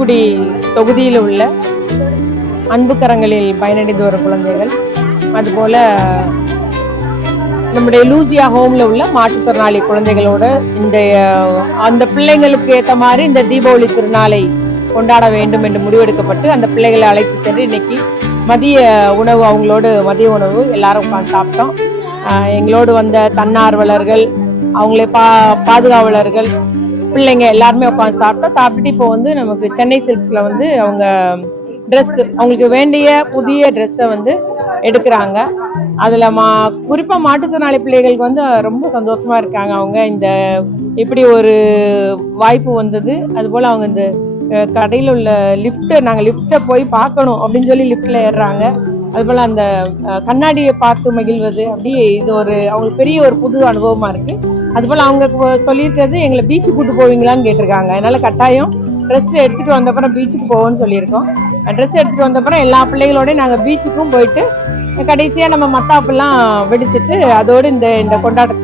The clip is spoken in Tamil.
தூத்துக்குடி தொகுதியில் உள்ள அன்பு கரங்களில் பயனடைந்து வரும் குழந்தைகள், அதுபோல நம்முடைய லூசியா ஹோம்ல உள்ள மாற்றுத்திறனாளி குழந்தைகளோட அந்த பிள்ளைங்களுக்கு ஏற்ற மாதிரி இந்த தீபாவளி திருநாளை கொண்டாட வேண்டும் என்று முடிவெடுக்கப்பட்டு அந்த பிள்ளைகளை அழைத்து சென்று இன்னைக்கு மதிய உணவு, அவங்களோடு மதிய உணவு எல்லாரும் உட்காந்து சாப்பிட்டோம். எங்களோடு வந்த தன்னார்வலர்கள், அவங்களே பாதுகாவலர்கள், பிள்ளைங்க எல்லாருமே உட்காந்து சாப்பிட்டோம். சாப்பிட்டுட்டு இப்போ நமக்கு சென்னை சில்க்ஸ்ல அவங்க ட்ரெஸ், அவங்களுக்கு வேண்டிய புதிய ட்ரெஸ்ஸை எடுக்கிறாங்க. அதுல குறிப்பா மாற்றுத்திறனாளி பிள்ளைகளுக்கு ரொம்ப சந்தோஷமா இருக்காங்க. அவங்க இந்த இப்படி ஒரு வாய்ப்பு வந்தது. அது போல அவங்க இந்த கடையில் உள்ள நாங்க லிப்ட போய் பார்க்கணும் அப்படின்னு சொல்லி லிப்ட்ல ஏறுறாங்க. அது போல அந்த கண்ணாடியை பார்த்து மகிழ்வது, அப்படியே இது அவங்களுக்கு பெரிய ஒரு புது அனுபவமா இருக்கு. அது போல அவங்க சொல்லியிருக்கிறது, எங்களை பீச்சுக்கு கூட்டு போவீங்களான்னு கேட்டிருக்காங்க. அதனால கட்டாயம் ட்ரெஸ் எடுத்துட்டு வந்தப்பறம் பீச்சுக்கு போவோம்னு சொல்லியிருக்கோம். ட்ரெஸ் எடுத்துட்டு வந்தப்பறம் எல்லா பிள்ளைகளோடய நாங்கள் பீச்சுக்கும் போயிட்டு கடைசியா நம்ம மத்தாப்பெல்லாம் வெடிச்சிட்டு அதோடு இந்த கொண்டாட்ட